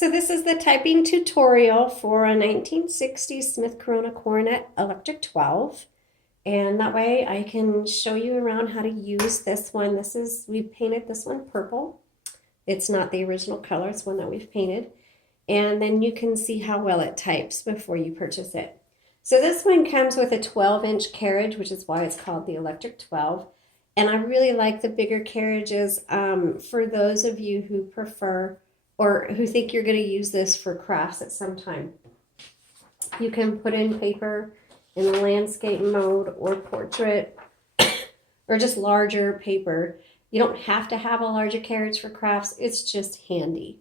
So this is the typing tutorial for a 1960s Smith Corona Coronet Electric 12. And that way I can show you around how to use this one. We painted this one purple. It's not the original color, it's one that we've painted. And then you can see how well it types before you purchase it. So this one comes with a 12-inch carriage, which is why it's called the Electric 12. And I really like the bigger carriages for those of you who prefer or who think you're going to use this for crafts at some time. You can put in paper in the landscape mode or portrait or just larger paper. You don't have to have a larger carriage for crafts. It's just handy.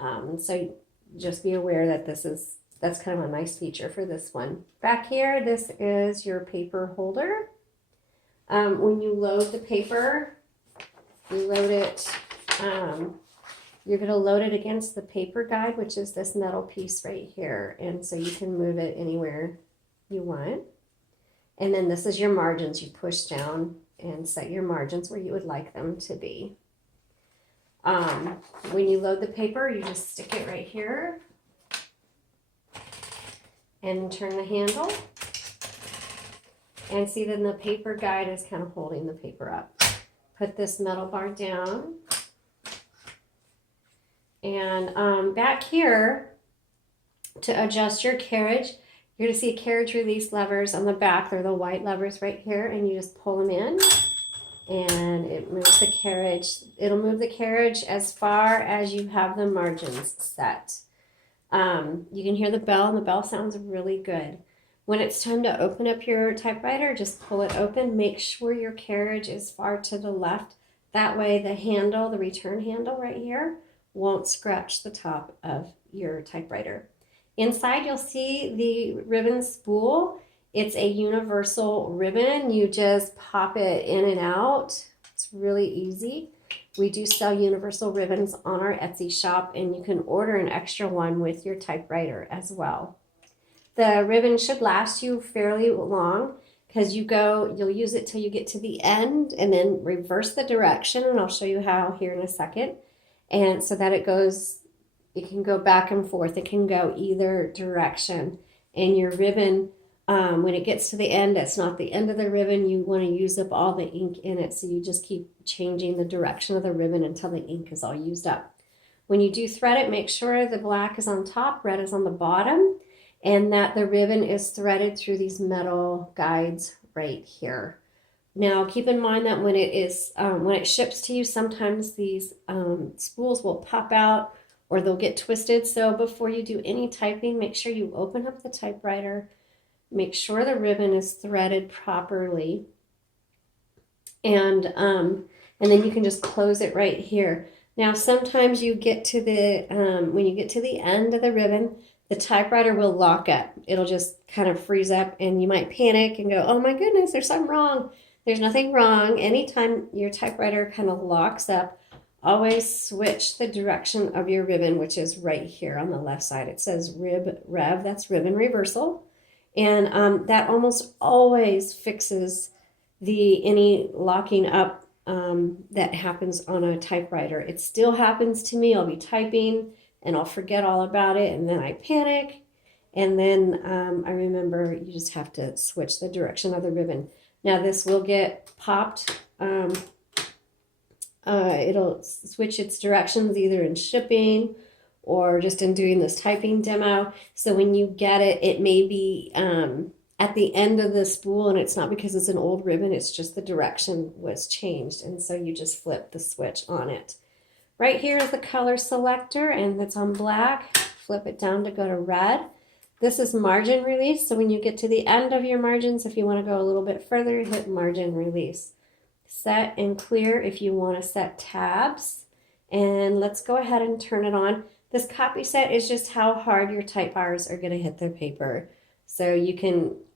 So just be aware that that's kind of a nice feature for this one. Back here, this is your paper holder. When you load the paper, you load it, you're going to load it against the paper guide, which is this metal piece right here. And so you can move it anywhere you want. And then this is your margins. You push down and set your margins where you would like them to be. When you load the paper, you just stick it right here and turn the handle. And see, then the paper guide is kind of holding the paper up. Put this metal bar down. And back here, to adjust your carriage, you're going to see carriage release levers on the back. They're the white levers right here, and you just pull them in, and it moves the carriage. It'll move the carriage as far as you have the margins set. You can hear the bell, and the bell sounds really good. When it's time to open up your typewriter, just pull it open. Make sure your carriage is far to the left. That way the handle, the return handle right here, won't scratch the top of your typewriter. Inside you'll see the ribbon spool. It's a universal ribbon. You just pop it in and out. It's really easy. We do sell universal ribbons on our Etsy shop, and you can order an extra one with your typewriter as well. The ribbon should last you fairly long because you'll use it till you get to the end and then reverse the direction, and I'll show you how here in a second. And so that it can go back and forth. It can go either direction. And your ribbon, when it gets to the end, it's not the end of the ribbon. You want to use up all the ink in it. So you just keep changing the direction of the ribbon until the ink is all used up. When you do thread it, make sure the black is on top, red is on the bottom, and that the ribbon is threaded through these metal guides right here. Now, keep in mind that when it ships to you, sometimes these spools will pop out or they'll get twisted. So before you do any typing, make sure you open up the typewriter, make sure the ribbon is threaded properly, and then you can just close it right here. Now, sometimes you get to when you get to the end of the ribbon, the typewriter will lock up. It'll just kind of freeze up, and you might panic and go, "Oh my goodness, there's something wrong." There's nothing wrong. Anytime your typewriter kind of locks up, always switch the direction of your ribbon, which is right here on the left side. It says rev, that's ribbon reversal. And that almost always fixes any locking up that happens on a typewriter. It still happens to me. I'll be typing and I'll forget all about it, and then I panic. And then I remember you just have to switch the direction of the ribbon. Now this will get popped. It'll switch its directions either in shipping or just in doing this typing demo. So when you get it, it may be at the end of the spool, and it's not because it's an old ribbon, it's just the direction was changed. And so you just flip the switch on it. Right here is the color selector, and it's on black. Flip it down to go to red. This is margin release, so when you get to the end of your margins, if you want to go a little bit further, hit margin release. Set and clear if you want to set tabs. And let's go ahead and turn it on. This copy set is just how hard your type bars are going to hit their paper. So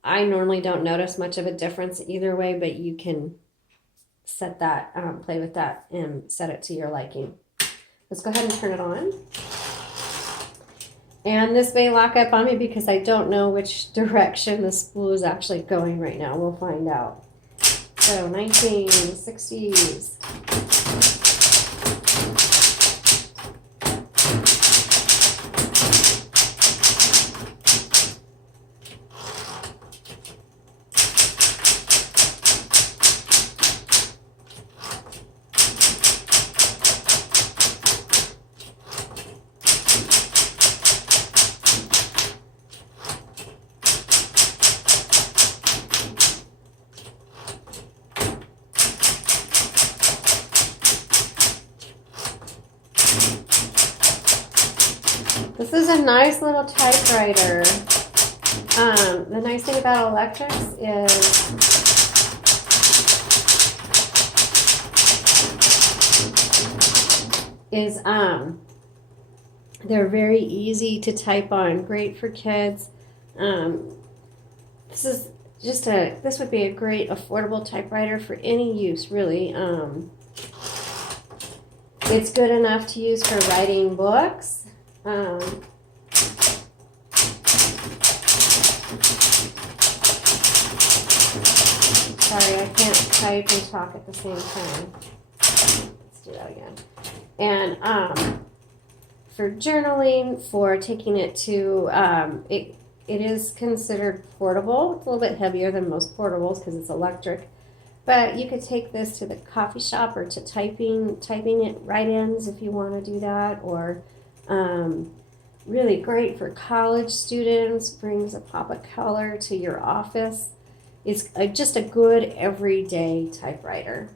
I normally don't notice much of a difference either way, but you can set that, play with that and set it to your liking. Let's go ahead and turn it on. And this may lock up on me because I don't know which direction the spool is actually going right now. We'll find out. So 1960s. This is a nice little typewriter. The nice thing about electrics is they're very easy to type on. Great for kids. This is just this would be a great affordable typewriter for any use, really. It's good enough to use for writing books. Sorry, I can't type and talk at the same time. Let's do that again. And for journaling, for taking it to, it is considered portable. It's a little bit heavier than most portables because it's electric. But you could take this to the coffee shop or to typing it write-ins if you want to do that. Or really great for college students, brings a pop of color to your office. It's just a good everyday typewriter.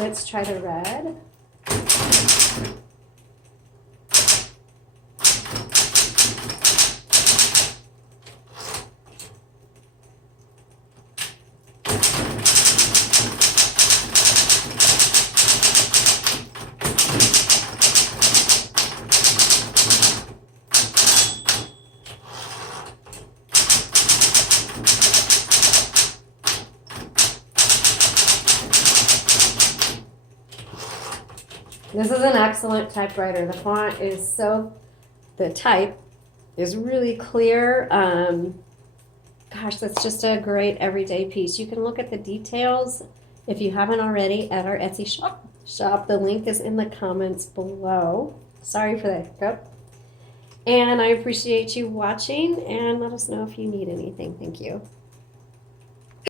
Let's try the red. This is an excellent typewriter. The font is the type is really clear. Gosh, that's just a great everyday piece. You can look at the details if you haven't already at our Etsy shop. The link is in the comments below. Sorry for that hiccup. And I appreciate you watching, and let us know if you need anything. Thank you.